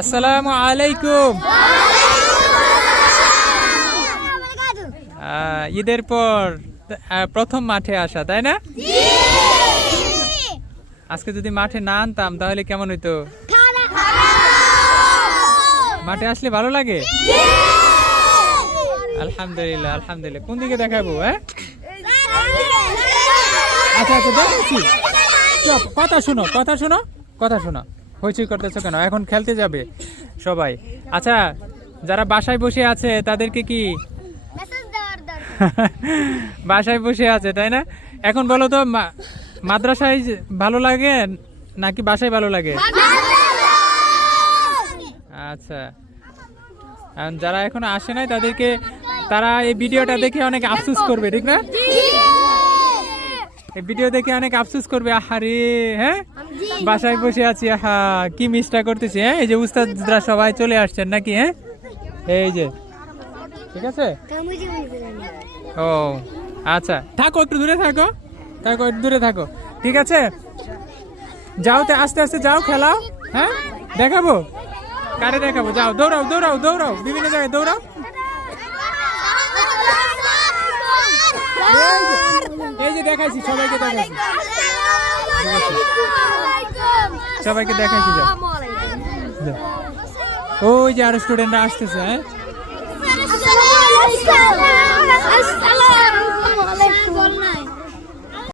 আসসালামু আলাইকুম। ঈদের পর প্রথম মাঠে আসা, তাই না? আজকে যদি মাঠে না আনতাম তাহলে কেমন হইতো? মাঠে আসলে ভালো লাগে? আলহামদুলিল্লাহ আলহামদুলিল্লাহ। কোন দিকে দেখাবো? হ্যাঁ, আচ্ছা আচ্ছা দেখাচ্ছি। কথা শোনো কথা শোনো কথা শোনো। হইচই করতেছো কেন? এখন খেলতে যাবে সবাই। আচ্ছা, যারা বাসায় বসে আছে তাদেরকে কি বাসায় বসে আছে, তাই না? এখন বলো তো, মাদ্রাসায় ভালো লাগে নাকি বাসায় ভালো লাগে? আচ্ছা, যারা এখনো আসে নাই তাদেরকে, তারা এই ভিডিওটা দেখে অনেক আফসোস করবে, ঠিক না? এই ভিডিও দেখে অনেক আফসোস করবে, আহারে হ্যাঁ বাসায় বসে আছি, আহা কি মিসটা করতেছি। হ্যাঁ, এই যে উস্তাদরা সবাই চলে আসছেন নাকি? হ্যাঁ, এই যে, ঠিক আছে। ও আচ্ছা, থাকো একটু দূরে থাকো, থাকো একটু দূরে থাকো, ঠিক আছে। যাও তো, আস্তে আস্তে যাও, খেলাও। হ্যাঁ, দেখাবো, কারে দেখাবো? যাও, দৌড়াও দৌড়াও দৌড়াও, বিভিন্ন জায়গায় দৌড়াও। এই যে দেখাইছি, সবাইকে দেখাইছি, সবাইকে দেখাইছি। ওই যে আরো স্টুডেন্টরা আসতেছে। হ্যাঁ,